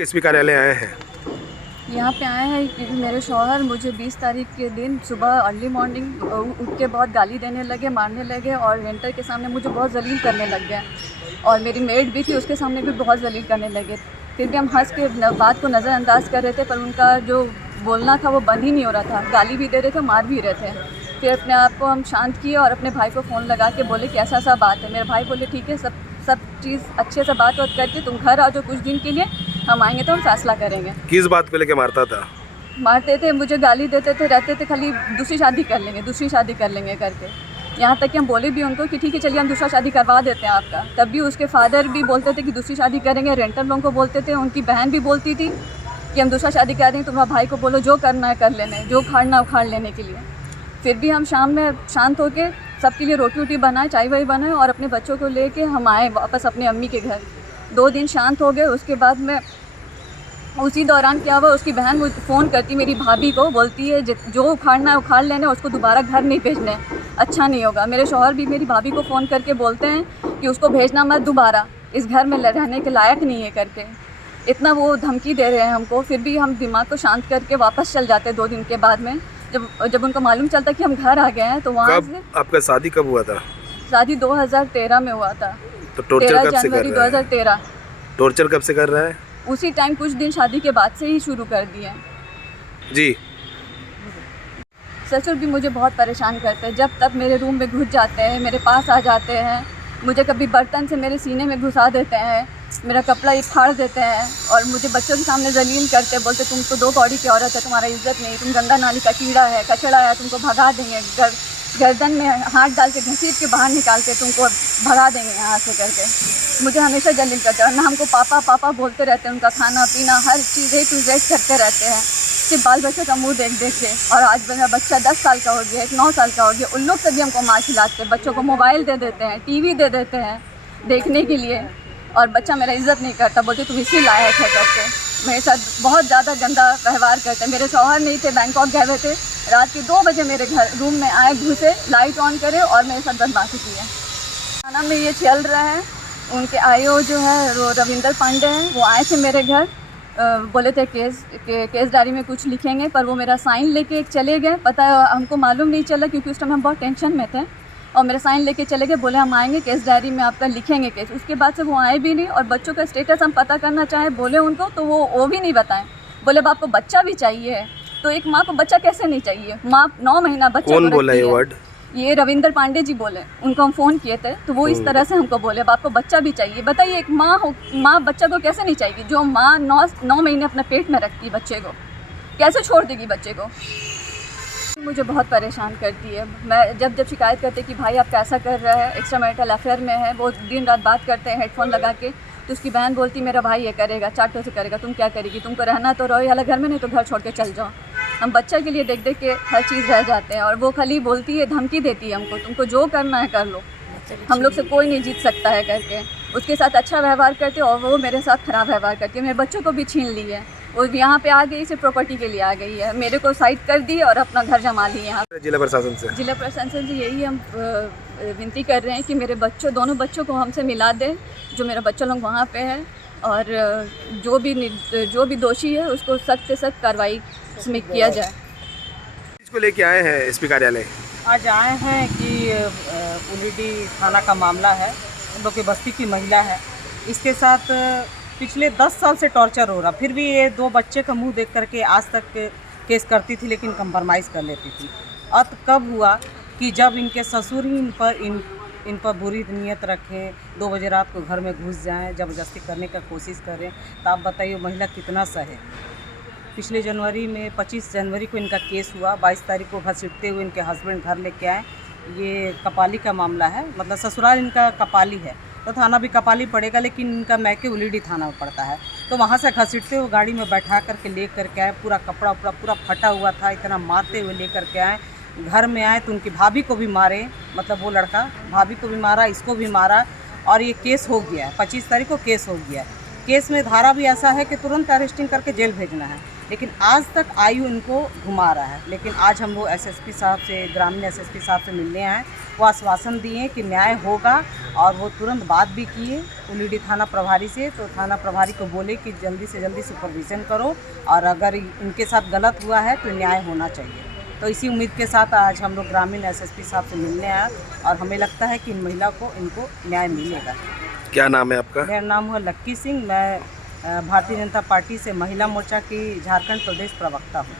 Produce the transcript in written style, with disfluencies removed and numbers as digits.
SP कार्यालय आए हैं। यहाँ पे आए हैं क्योंकि मेरे शौहर मुझे 20 तारीख के दिन सुबह अर्ली मॉर्निंग उठ के बहुत गाली देने लगे, मारने लगे और रेंटर के सामने मुझे बहुत जलील करने लग गए और मेरी मेड भी थी, उसके सामने भी बहुत जलील करने लगे। फिर भी हम हंस के बात को नज़रअंदाज कर रहे थे, पर उनका जो बोलना था वो बंद ही नहीं हो रहा था। गाली भी दे रहे थे, मार भी रहे थे। फिर अपने आप को हम शांत किए और अपने भाई को फ़ोन लगा के बोले कि ऐसा ऐसा बात है। मेरे भाई बोले ठीक है, सब चीज़ अच्छे से बात करके तुम घर आ जाओ कुछ दिन के लिए, हम आएंगे तो हम फैसला करेंगे। किस बात को लेके मारता था? मारते थे, मुझे गाली देते थे, रहते थे खाली दूसरी शादी कर लेंगे करके। यहाँ तक कि हम बोले भी उनको कि ठीक है चलिए हम दूसरा शादी करवा देते हैं आपका। तब भी उसके फादर भी बोलते थे कि दूसरी शादी करेंगे। रेंटर लोगों को बोलते थे, उनकी बहन भी बोलती थी कि हम दूसरा शादी कर देंगे, तुम्हारा भाई को बोलो जो करना है कर लेने, जो उखाड़ना उखाड़ लेने के लिए। फिर भी हम शाम में शांत होकर सबके लिए रोटी वोटी बनाए, चाय वाय बनाए और अपने बच्चों को लेके हम आए वापस अपनी अम्मी के घर। 2 दिन शांत हो गए। उसके बाद में उसी दौरान क्या हुआ, उसकी बहन मुझे फ़ोन करती मेरी भाभी को, बोलती है जो उखाड़ना है उखाड़ लेना, उसको दोबारा घर नहीं भेजना है, अच्छा नहीं होगा। मेरे शौहर भी मेरी भाभी को फ़ोन करके बोलते हैं कि उसको भेजना मत दोबारा, इस घर में रहने के लायक नहीं है करके। इतना वो धमकी दे रहे हैं हमको। फिर भी हम दिमाग को शांत करके वापस चल जाते 2 दिन के बाद में। जब उनको मालूम चलता कि हम घर आ गए हैं तो वहाँ से। आपका शादी कब हुआ था? शादी 2013 में हुआ था। तो टॉर्चर 13 कब से कर जनवरी रहा है? 2013। टॉर्चर कब से कर रहा है? उसी टाइम कुछ दिन शादी के बाद से ही शुरू कर दिए। जी। ससुर भी मुझे बहुत परेशान करते हैं। जब तक मेरे रूम में घुस जाते हैं, मेरे पास आ जाते हैं, मुझे कभी बर्तन से मेरे सीने में घुसा देते हैं, मेरा कपड़ा ही फाड़ देते हैं और मुझे बच्चों के सामने जलील करते हैं। बोलते तुम तो 2 कौड़ी की औरत है, तुम्हारा इज्जत नहीं, तुम गंगा नाली का कीड़ा है, कचड़ा है, तुमको भगा देंगे, गर्दन में हाथ डाल के घसीट के बाहर निकाल के तुमको भगा देंगे यहाँ से करके। मुझे हमेशा जलील करते हैं और ना हमको पापा पापा बोलते रहते हैं। उनका खाना पीना हर चीज़ A to Z करते रहते हैं, सिर्फ बाल बच्चे का मुंह देख देख के। और आज मेरा बच्चा 10 साल का हो गया, एक 9 साल का हो गया। उन लोग से भी हमको मार खिलाते हैं। बच्चों को मोबाइल दे देते हैं, टीवी दे देते हैं देखने के लिए और बच्चा मेरा इज्जत नहीं करता, बोलते तुम इसी लायक है करके। मेरे साथ बहुत ज़्यादा गंदा व्यवहार करते हैं। मेरे शौहर नहीं थे, बैंकॉक गए हुए थे, रात के 2 बजे मेरे घर रूम में आए, घुसे, लाइट ऑन करे और मेरे साथ बदमाशी की है। थाना में ये चल रहा है। उनके आईओ जो है रविंदर पांडे हैं, वो आए थे मेरे घर, बोले थे केस डायरी में कुछ लिखेंगे, पर वो मेरा साइन लेके चले गए। पता है हमको मालूम नहीं चला क्योंकि उस टाइम हम बहुत टेंशन में थे और मेरा साइन लेके चले गए, बोले हम आएंगे केस डायरी में आपका लिखेंगे केस। उसके बाद से वो आए भी नहीं और बच्चों का स्टेटस हम पता करना चाहें बोले उनको तो वो भी नहीं बताएं। बोले बाप को बच्चा भी चाहिए, तो एक माँ को बच्चा कैसे नहीं चाहिए? माँ 9 महीना बच्चा कौन बोला ये वर्ड? ये रविंदर पांडे जी बोले, उनको हम फ़ोन किए थे तो वो इस तरह से हमको बोले बाप को बच्चा भी चाहिए। बताइए एक माँ बच्चा को कैसे नहीं चाहिए? जो माँ 9 महीने अपने पेट में रखती है बच्चे को, कैसे छोड़ देगी बच्चे को? मुझे बहुत परेशान करती है। मैं जब शिकायत करते कि भाई आप कैसा कर रहा है, एक्स्ट्रा मैरिटल अफेयर में है, वो दिन रात बात करते हैं हेडफोन लगा के, तो उसकी बहन बोलती मेरा भाई ये करेगा, चाटों से करेगा, तुम क्या करेगी, तुमको रहना तो रहो अलग घर में, नहीं तो घर छोड़ के चल जाओ। हम बच्चा के लिए देख देख के हर चीज़ रह जाते हैं और वो खाली बोलती है, धमकी देती है हमको, तुमको जो करना है कर लो, हम लोग से कोई नहीं जीत सकता है करके। उसके साथ अच्छा व्यवहार करते और वो मेरे साथ ख़राब व्यवहार करती है। मेरे बच्चों को भी छीन ली है, वो यहाँ पे आ गई, सिर्फ प्रॉपर्टी के लिए आ गई है, मेरे को साइड कर दी और अपना घर जमा ली यहाँ। जिला प्रशासन से यही हम विनती कर रहे हैं कि मेरे दोनों बच्चों को हमसे मिला दें, जो मेरा बच्चा लोग वहाँ पे है, और जो भी दोषी है उसको सख्त से सख्त कार्रवाई इसमें किया जाए। इसको लेके आए हैं एसपी कार्यालय। आज आए हैं कि उलीडी थाना का मामला है, उन लोग की बस्ती की महिला है, इसके साथ पिछले 10 साल से टॉर्चर हो रहा। फिर भी ये 2 बच्चे का मुंह देख करके आज तक केस करती थी, लेकिन कंप्रोमाइज़ कर लेती थी। अब कब हुआ कि जब इनके ससुर ही इन पर बुरी नीयत रखें, 2 बजे रात को घर में घुस जाएं, ज़बरदस्ती करने का कोशिश करें, तो आप बताइए महिला कितना सहे। पिछले जनवरी में 25 जनवरी को इनका केस हुआ, 22 तारीख को घसीटते हुए इनके हस्बैंड घर लेके आए। ये कपाली का मामला है, मतलब ससुराल इनका कपाली है, तो थाना भी कपाली पड़ेगा, लेकिन इनका मैके उलीडी थाना में पड़ता है। तो वहाँ से घसीटते हुए गाड़ी में बैठा करके ले करके आए, पूरा कपड़ा उपड़ा पूरा फटा हुआ था, इतना मारते हुए ले करके आए। घर में आए तो उनकी भाभी को भी मारे, मतलब वो लड़का भाभी को भी मारा, इसको भी मारा और ये केस हो गया है। 25 तारीख को केस हो गया है। केस में धारा भी ऐसा है कि तुरंत अरेस्टिंग करके जेल भेजना है, लेकिन आज तक आयु इनको घुमा रहा है। लेकिन आज हम वो एसएसपी साहब से, ग्रामीण एसएसपी साहब से मिलने आए। वो आश्वासन दिए कि न्याय होगा और वो तुरंत बात भी किए उलीडी थाना प्रभारी से। तो थाना प्रभारी को बोले कि जल्दी से जल्दी सुपरविज़न करो और अगर इनके साथ गलत हुआ है तो न्याय होना चाहिए। तो इसी उम्मीद के साथ आज हम लोग ग्रामीण एसएसपी साहब से मिलने आए और हमें लगता है कि इन महिला को इनको न्याय मिलेगा। क्या नाम है आपका? मेरा नाम है लक्की सिंह। मैं भारतीय जनता पार्टी से महिला मोर्चा की झारखंड प्रदेश प्रवक्ता हूँ।